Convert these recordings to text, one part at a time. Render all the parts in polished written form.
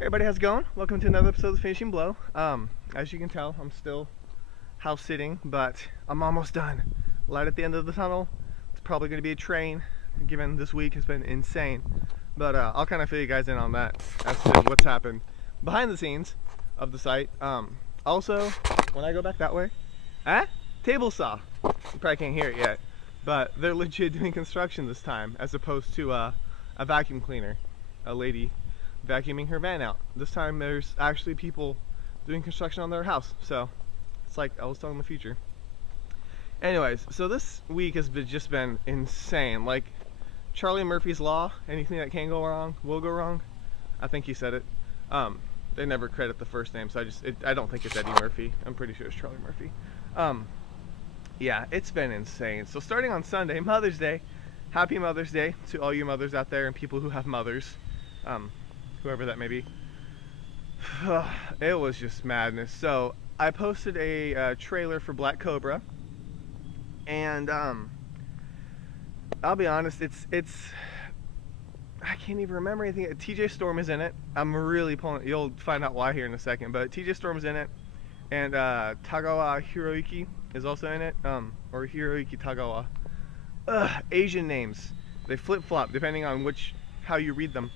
Hey everybody, how's it going? Welcome to another episode of The Finishing Blow. As you can tell, I'm still house sitting, but I'm almost done. Light at the end of the tunnel. It's probably going to be a train, given this week has been insane. But I'll kind of fill you guys in on that as to what's happened behind the scenes of the site. Also, when I go back that way, table saw. You probably can't hear it yet, but they're legit doing construction this time, as opposed to a vacuum cleaner, a lady vacuuming her van out. This time there's actually people doing construction on their house, so it's like I was telling the future. Anyways, so this week has just been insane. Like Charlie Murphy's Law, anything that can go wrong will go wrong. I think he said it. They never credit the first name, so I don't think it's Eddie Murphy. I'm pretty sure it's Charlie Murphy. Yeah, it's been insane. So starting on Sunday, Mother's Day, happy Mother's Day to all you mothers out there and people who have mothers. Whoever that may be. It was just madness. So I posted a trailer for Black Cobra, and I'll be honest, it's I can't even remember anything. TJ Storm is in it. I'm really pulling. You'll find out why here in a second. But TJ Storm's in it, and Tagawa Hiroyuki is also in it. Or Hiroyuki Tagawa. Asian names. They flip flop depending on how you read them.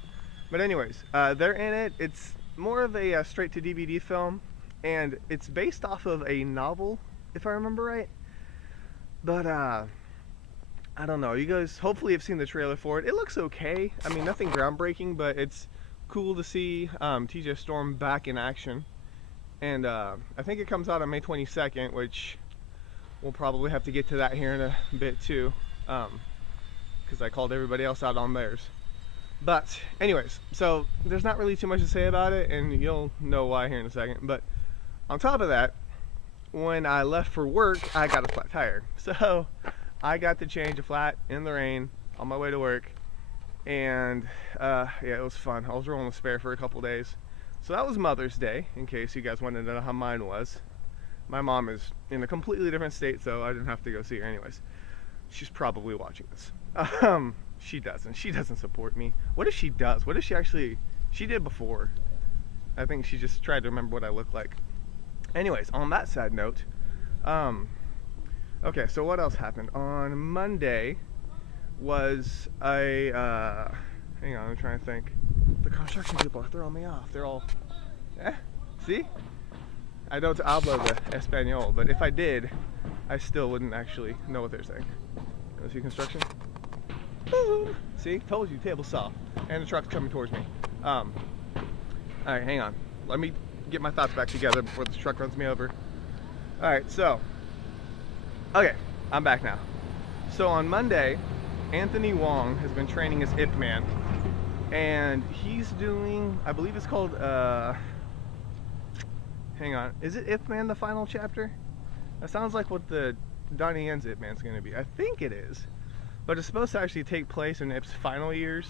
But anyways, they're in it. It's more of a straight to DVD film, and it's based off of a novel, if I remember right. But I don't know. You guys hopefully have seen the trailer for it. It looks okay. I mean, nothing groundbreaking, but it's cool to see TJ Storm back in action. And I think it comes out on May 22nd, which we'll probably have to get to that here in a bit too, because I called everybody else out on theirs. But anyways, so there's not really too much to say about it, and you'll know why here in a second. But on top of that, when I left for work, I got a flat tire. So I got to change a flat in the rain on my way to work, and yeah, it was fun. I was rolling a spare for a couple days. So that was Mother's Day, in case you guys wanted to know how mine was. My mom is in a completely different state, so I didn't have to go see her anyways. She's probably watching this. She doesn't. She doesn't support me. What if she does? What if she did before? I think she just tried to remember what I look like. Anyways, on that sad note, okay, so what else happened? On Monday was hang on, I'm trying to think. The construction people are throwing me off. They're all, see? I don't hablo the Espanol, but if I did, I still wouldn't actually know what they're saying. You see construction? Boom. See, told you, table saw, and the truck's coming towards me. All right, hang on. Let me get my thoughts back together before this truck runs me over. All right, so, okay, I'm back now. So on Monday, Anthony Wong has been training as Ip Man, and he's doing, I believe it's called, hang on, is it Ip Man the final chapter? That sounds like what the Donnie Yen's Ip Man's going to be. I think it is. But it's supposed to actually take place in Ip's final years,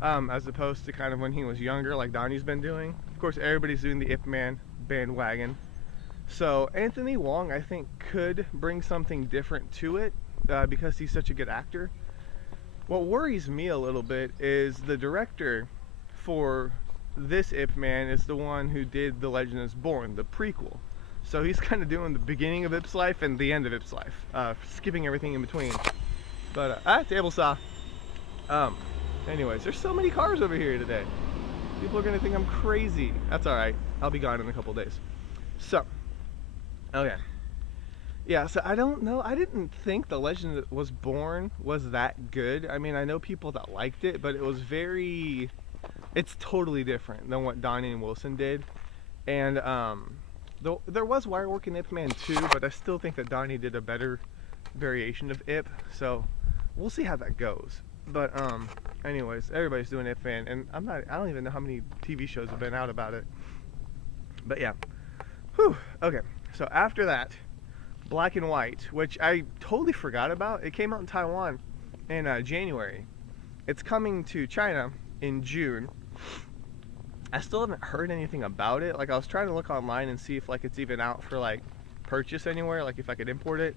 as opposed to kind of when he was younger, like Donnie's been doing. Of course, everybody's doing the Ip Man bandwagon. So Anthony Wong, I think, could bring something different to it, because he's such a good actor. What worries me a little bit is the director for this Ip Man is the one who did The Legend is Born, the prequel. So he's kind of doing the beginning of Ip's life and the end of Ip's life, skipping everything in between. But, table saw. Anyways, there's so many cars over here today. People are gonna think I'm crazy. That's alright. I'll be gone in a couple days. So, okay. Yeah, so I don't know. I didn't think The Legend was Born was that good. I mean, I know people that liked it, but it was it's totally different than what Donnie and Wilson did. And, there was wire work in Ip Man 2, but I still think that Donnie did a better variation of Ip, so we'll see how that goes. But anyways, everybody's doing Ip Man, and I don't even know how many TV shows have been out about it. But yeah. Whew. Okay, so after that, Black and White, which I totally forgot about. It came out in Taiwan in January. It's coming to China in June. I still haven't heard anything about it. Like, I was trying to look online and see if like it's even out for like purchase anywhere, like if I could import it.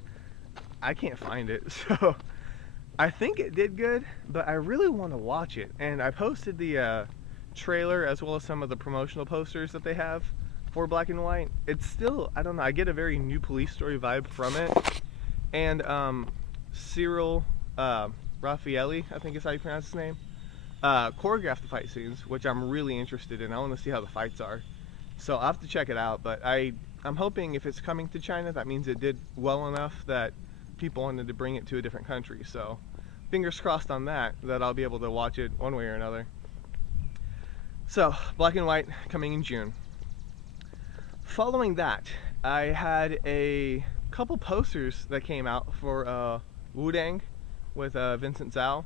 I can't find it. So I think it did good, but I really want to watch it. And I posted the trailer as well as some of the promotional posters that they have for Black and White, it's still, I don't know, I get a very New Police Story vibe from it. And Cyril Raffaelli, I think is how you pronounce his name, choreographed the fight scenes, which I'm really interested in. I want to see how the fights are. So I'll have to check it out, but I'm hoping if it's coming to China, that means it did well enough that people wanted to bring it to a different country. So fingers crossed on that I'll be able to watch it one way or another. So Black and White coming in June. Following that, I had a couple posters that came out for Wudang with Vincent Zhao,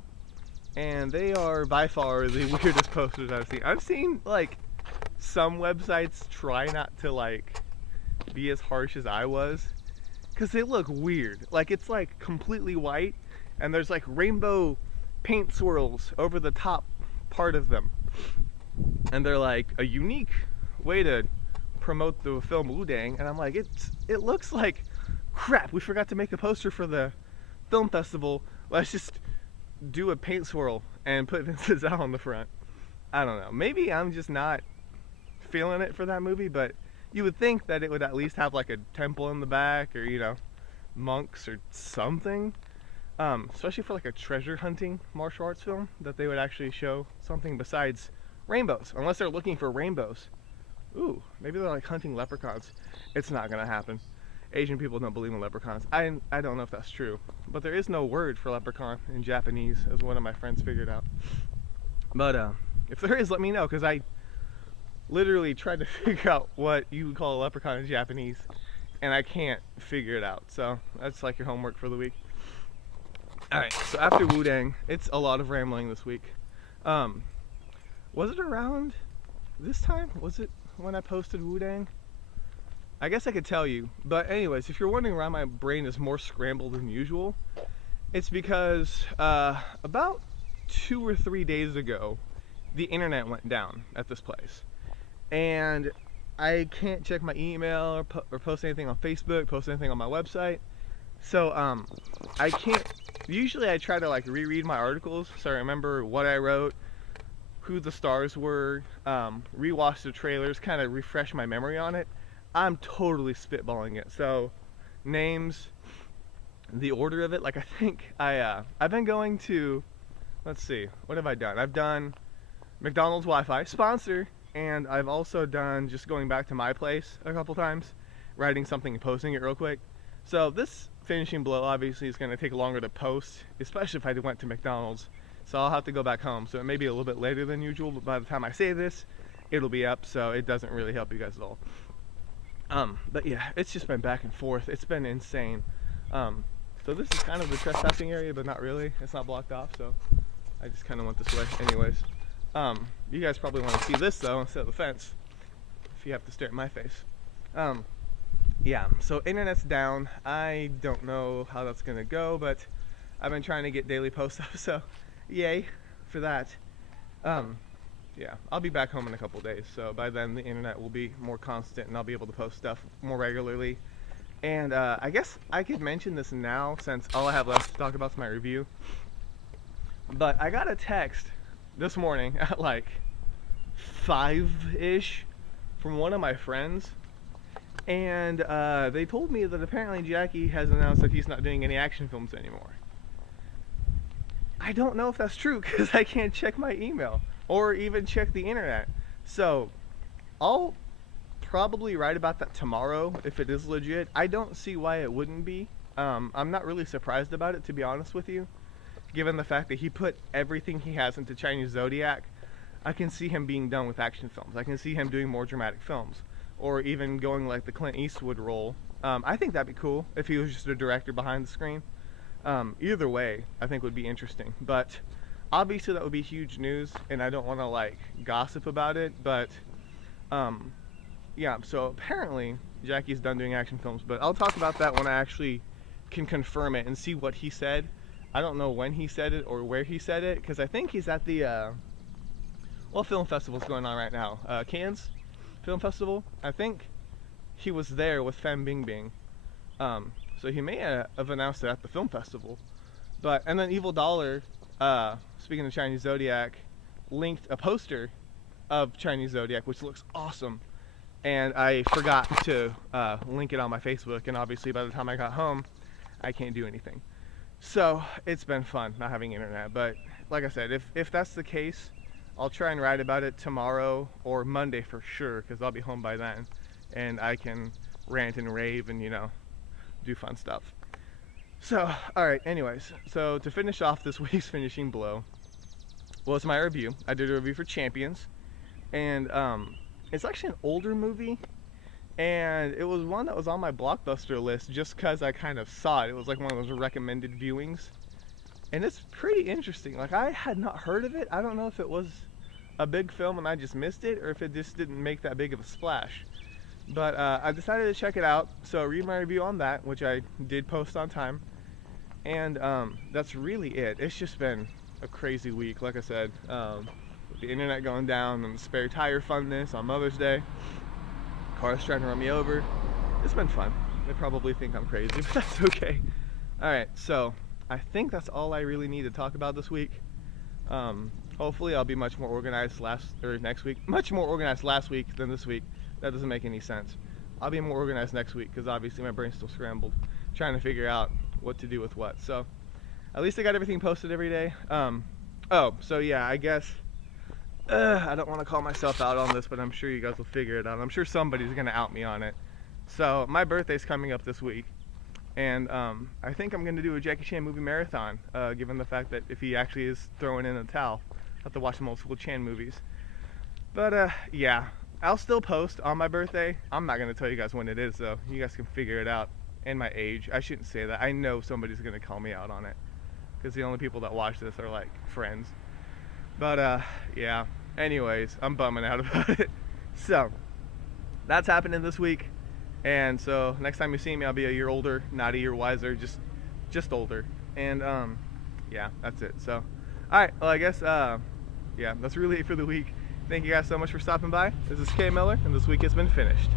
and they are by far the weirdest posters I've seen. I've seen like some websites try not to like be as harsh as I was, because they look weird. Like it's like completely white and there's like rainbow paint swirls over the top part of them, and they're like a unique way to promote the film Wudang, and I'm like, it looks like crap. We forgot to make a poster for the film festival. Let's just do a paint swirl and put Vincent Zhao on the front. I don't know. Maybe I'm just not feeling it for that movie, but you would think that it would at least have like a temple in the back, or you know, monks or something. Especially for like a treasure hunting martial arts film, that they would actually show something besides rainbows, unless they're looking for rainbows. Ooh, maybe they're like hunting leprechauns. It's not gonna happen. Asian people don't believe in leprechauns. I don't know if that's true, but there is no word for leprechaun in Japanese, as one of my friends figured out. But if there is, let me know, because I literally tried to figure out what you would call a leprechaun in Japanese, and I can't figure it out. So that's like your homework for the week. Alright, so after Wudang, it's a lot of rambling this week. Was it around this time? Was it when I posted Wudang? I guess I could tell you, but anyways, if you're wondering why my brain is more scrambled than usual, it's because about 2 or 3 days ago, the internet went down at this place, and I can't check my email or post anything on Facebook, post anything on my website. So I can't. Usually I try to like reread my articles so I remember what I wrote, who the stars were, rewatch the trailers, kind of refresh my memory on it. I'm totally spitballing it. So names, the order of it, like I think I've been going to, let's see, what have I done? I've done McDonald's Wi-Fi sponsor, and I've also done just going back to my place a couple times, writing something and posting it real quick. So this finishing blow obviously is going to take longer to post, especially if I went to McDonald's. So I'll have to go back home. So it may be a little bit later than usual, but by the time I say this, it'll be up, so it doesn't really help you guys at all. But yeah, it's just been back and forth. It's been insane. So this is kind of the trespassing area, but not really. It's not blocked off, so I just kind of went this way. Anyways, you guys probably want to see this though instead of the fence, if you have to stare at my face. Yeah, so internet's down. I don't know how that's gonna go, but I've been trying to get daily posts up, so yay for that. Yeah, I'll be back home in a couple days, so by then the internet will be more constant and I'll be able to post stuff more regularly. And I guess I could mention this now, since all I have left to talk about is my review. But I got a text this morning at like 5-ish from one of my friends, and they told me that apparently Jackie has announced that he's not doing any action films anymore. I don't know if that's true, because I can't check my email or even check the internet. So I'll probably write about that tomorrow if it is legit. I don't see why it wouldn't be. I'm not really surprised about it, to be honest with you, given the fact that he put everything he has into Chinese Zodiac. I can see him being done with action films. I can see him doing more dramatic films, or even going like the Clint Eastwood role. I think that'd be cool if he was just a director behind the screen. Either way, I think would be interesting. But obviously that would be huge news, and I don't want to like gossip about it. But yeah, so apparently Jackie's done doing action films, but I'll talk about that when I actually can confirm it and see what he said. I don't know when he said it or where he said it, because I think he's at the what film festival's going on right now? Cannes Film Festival. I think he was there with Fan Bingbing. So he may have announced it at the film festival. But, and then Evil Dollar, speaking of Chinese Zodiac, linked a poster of Chinese Zodiac, which looks awesome. And I forgot to link it on my Facebook, and obviously by the time I got home, I can't do anything. So it's been fun not having internet, but like I said, if that's the case, I'll try and write about it tomorrow or Monday for sure, because I'll be home by then, and I can rant and rave and, you know, do fun stuff. So, alright, anyways, so to finish off this week's finishing blow was my review. I did a review for Champions, and it's actually an older movie, and it was one that was on my Blockbuster list just because I kind of saw it. It was like one of those recommended viewings, and it's pretty interesting. Like, I had not heard of it. I don't know if it was a big film and I just missed it, or if it just didn't make that big of a splash. But I decided to check it out, so read my review on that, which I did post on time. And that's really it. It's just been a crazy week, like I said, with the internet going down and the spare tire funness on Mother's Day. Cars trying to run me over. It's been fun. They probably think I'm crazy, but that's okay. Alright, so I think that's all I really need to talk about this week. Hopefully I'll be much more organized next week. Much more organized last week than this week. That doesn't make any sense. I'll be more organized next week because obviously my brain's still scrambled, trying to figure out what to do with what. So at least I got everything posted every day. Oh, so yeah, I guess I don't want to call myself out on this, but I'm sure you guys will figure it out. I'm sure somebody's gonna out me on it. So my birthday's coming up this week, and I think I'm gonna do a Jackie Chan movie marathon, given the fact that if he actually is throwing in a towel, I have to watch multiple Chan movies. But yeah, I'll still post on my birthday. I'm not gonna tell you guys when it is though. You guys can figure it out. And my age. I shouldn't say that. I know somebody's gonna call me out on it, because the only people that watch this are like friends. But yeah, anyways, I'm bumming out about it. So that's happening this week, and so next time you see me, I'll be a year older, not a year wiser, just older. And yeah, that's it. So alright, well, I guess yeah, that's really it for the week. Thank you guys so much for stopping by. This is Kay Miller, and this week has been finished.